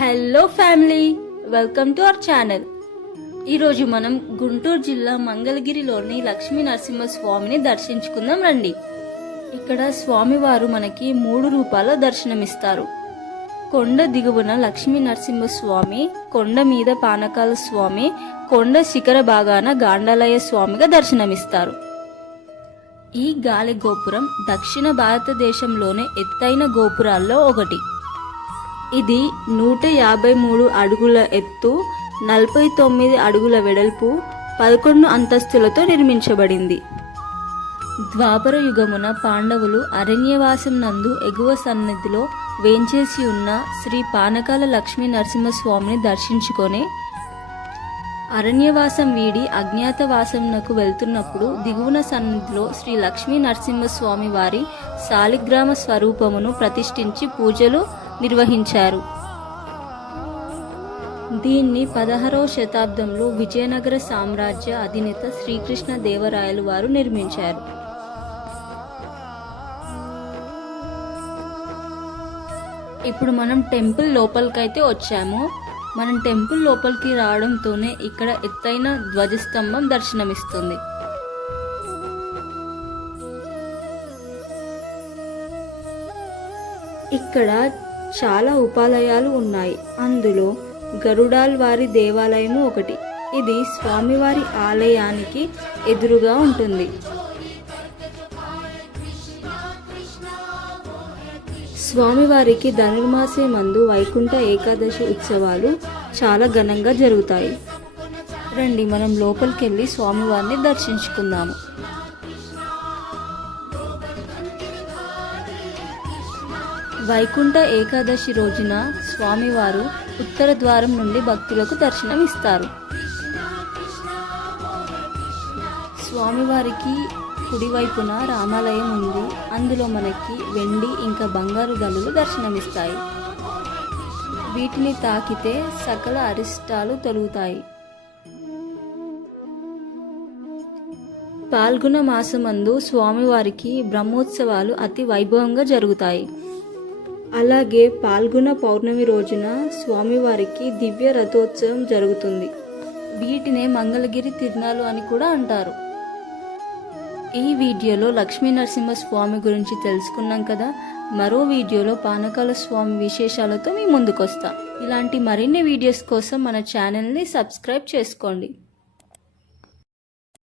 Hello family, welcome to our channel. ఈరోజు మనం గుంటూరు జిల్లా మంగళగిరిలోని లక్ష్మీ నరసింహస్వామిని దర్శించుకుందాం రండి. ఇక్కడ స్వామివారు మనకి 3 రూపాల్లో దర్శనమిస్తారు. కొండ దిగువన లక్ష్మీ నరసింహస్వామి, కొండ మీద పానకాల స్వామి, కొండ శిఖర భాగాన గాండాలయ స్వామిగా దర్శనమిస్తారు. ఈ గాలి గోపురం దక్షిణ భారతదేశంలోనే ఎత్తైన గోపురాల్లో ఒకటి. ఇది 153 అడుగుల ఎత్తు, 49 అడుగుల వెడల్పు, 11 అంతస్తులతో నిర్మించబడింది. ద్వాపర యుగమున పాండవులు అరణ్యవాసం నందు ఎగువ సన్నిధిలో వేంచేసి ఉన్న శ్రీ పానకాల లక్ష్మీ నరసింహస్వామిని దర్శించుకొని అరణ్యవాసం వీడి అజ్ఞాతవాసంనకు వెళ్తున్నప్పుడు దిగువన సన్నిధిలో శ్రీ లక్ష్మీ నరసింహస్వామి వారి శాలిగ్రామ స్వరూపమును ప్రతిష్ఠించి పూజలు నిర్వహించారు. దీన్ని 16వ శతాబ్దంలో విజయనగర సామ్రాజ్య అధినేత శ్రీకృష్ణ దేవరాయలు వారు నిర్మించారు. ఇప్పుడు మనం టెంపుల్ లోపలికైతే వచ్చాము. మనం టెంపుల్ లోపలికి రావడంతోనే ఇక్కడ ఎత్తైన ధ్వజస్తంభం దర్శనమిస్తుంది. ఇక్కడ చాలా ఉపాలయాలు ఉన్నాయి. అందులో గరుడాల్ వారి దేవాలయము ఒకటి. ఇది స్వామివారి ఆలయానికి ఎదురుగా ఉంటుంది. స్వామివారికి ధనుర్మాసే మందు వైకుంఠ ఏకాదశి ఉత్సవాలు చాలా ఘనంగా జరుగుతాయి. రండి, మనం లోపలికి వెళ్ళి స్వామివారిని దర్శించుకుందాము. వైకుంఠ ఏకాదశి రోజున స్వామివారు ఉత్తర ద్వారం నుండి భక్తులకు దర్శనం ఇస్తారు. స్వామివారికి కుడివైపున రామాలయం ఉంది. అందులో మనకి వెండి ఇంకా బంగారు గల్లులు దర్శనమిస్తాయి. వీటిని తాకితే సకల అరిష్టాలు తొలుగుతాయి. పాల్గొన మాసమందు స్వామివారికి బ్రహ్మోత్సవాలు అతి వైభవంగా జరుగుతాయి. అలాగే పాల్గొన పౌర్ణమి రోజున స్వామివారికి దివ్య రథోత్సవం జరుగుతుంది. వీటినే మంగళగిరి తిరునాళ్ళు అని కూడా అంటారు. ఈ వీడియోలో లక్ష్మీ నరసింహస్వామి గురించి తెలుసుకున్నాం కదా. మరో వీడియోలో పానకాల స్వామి విశేషాలతో మీ ముందుకు వస్తా. ఇలాంటి మరిన్ని వీడియోస్ కోసం మన ఛానల్ని సబ్స్క్రైబ్ చేసుకోండి.